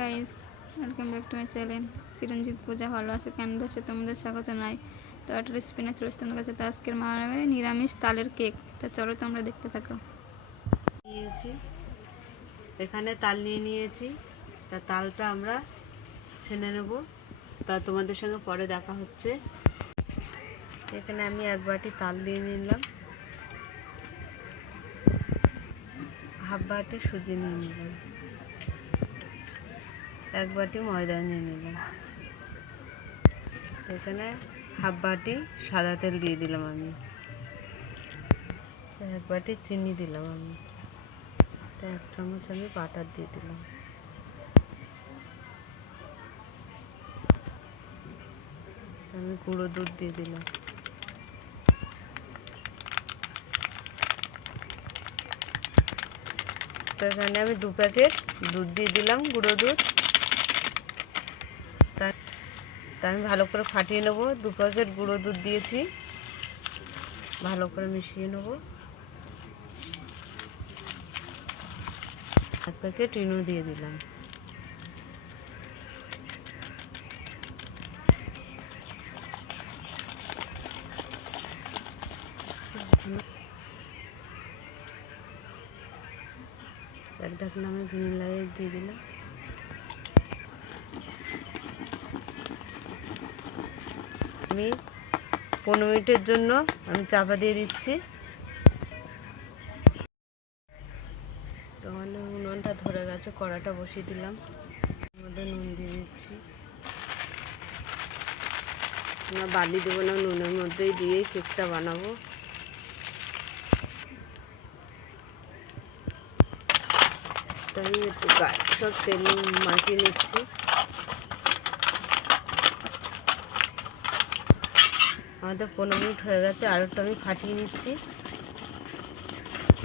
Guys, welcome back to my channel. Chiranjit পূজা ভালো আছে কেন বসে তোমাদের স্বাগত নাই। তো একটা রেসিপি নিয়ে চলে তোমাদের কাছে। তো আজকের মা বানাবে নিরামিষ তালের কেক। তা চলো তোমরা দেখতে থাকো। নিয়েছি, এখানে তাল নিয়ে নিয়েছি। তা তালটা আমরা ছেনে নেব। তা তোমাদের সঙ্গে পরে দেখা হচ্ছে। এখানে আমি এক বাটি তাল দিয়ে নিলাম, হাফ বাটি সুজি নিয়ে নিলাম, এক বাটি ময়দা নিয়ে নিলাম। এখানে হাফ বাটি সাদা তেল দিয়ে দিলাম আমি, এক বাটি চিনি দিলাম আমি, এক চামচ আমি বাটার দিয়ে দিলাম। আমি গুঁড়ো দুধ দিয়ে দিলাম। তো এখানে আমি 2 প্যাকেট দুধ দিয়ে দিলাম, গুঁড়ো দুধ। তা আমি ভালো করে ফাটিয়ে নেবো। 2 প্যাকেট গুঁড়ো দুধ দিয়েছি, ভালো করে মিশিয়ে নেবো। 1 প্যাকেট ইনো দিয়ে দিলাম। এক ঢাকনা আমি ভ্যানিলা এসেন্স দিয়ে দিলাম। আমি 15 মিনিটের জন্য আমি চাপা দিয়ে দিচ্ছি। তো আমার উনুনটা ধরে গেছে, কড়াটা বসিয়ে দিলাম, মধ্যে নুন দিয়ে দিচ্ছি। আমরা বালি দেবো না, নুনের মধ্যেই দিয়ে কেকটা বানাবো। আমি একটু গায়ে সব তেল মাখিয়ে নিচ্ছি। আমাদের 15 মিনিট হয়ে গেছে, আর একটু আমি ফাটিয়ে নিচ্ছি,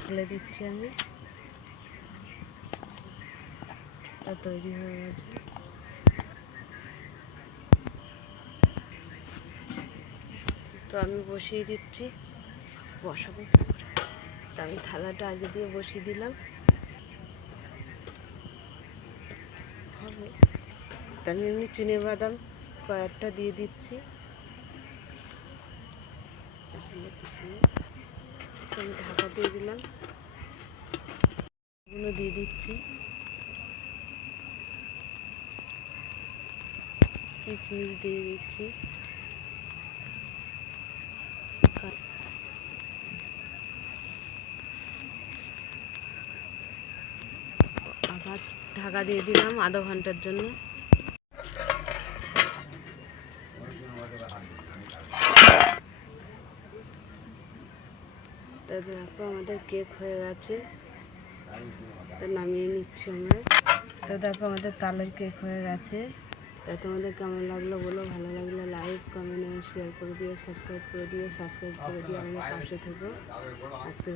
ফেলে দিচ্ছি আমি। আর তৈরি হয়ে গেছে। তো আমি বসিয়ে দিচ্ছি, বসাবো। আমি থালাটা আগে দিয়ে বসিয়ে দিলাম। হবে আমি এমনি চিনি বাদাম কয়েকটা দিয়ে দিচ্ছি। আমি ঢাকা দিয়ে দিলাম, এগুলো দিয়ে দিচ্ছি। কিশমিশ দিয়ে দিচ্ছি, আবার ঢাকা দিয়ে দিলাম আধা ঘন্টার জন্য। তো দেখো আমাদের কেক হয়ে গেছে, তো নামিয়ে নিচ্ছি আমরা। তো দেখো আমাদের তালের কেক হয়ে গেছে। তা তোমাদের কেমন লাগলো বলো, ভালো লাগলে লাইক কমেন্ট এবং শেয়ার করে দিও, সাবস্ক্রাইব করে দিও, আমাদের পাশে থেকো। আজকের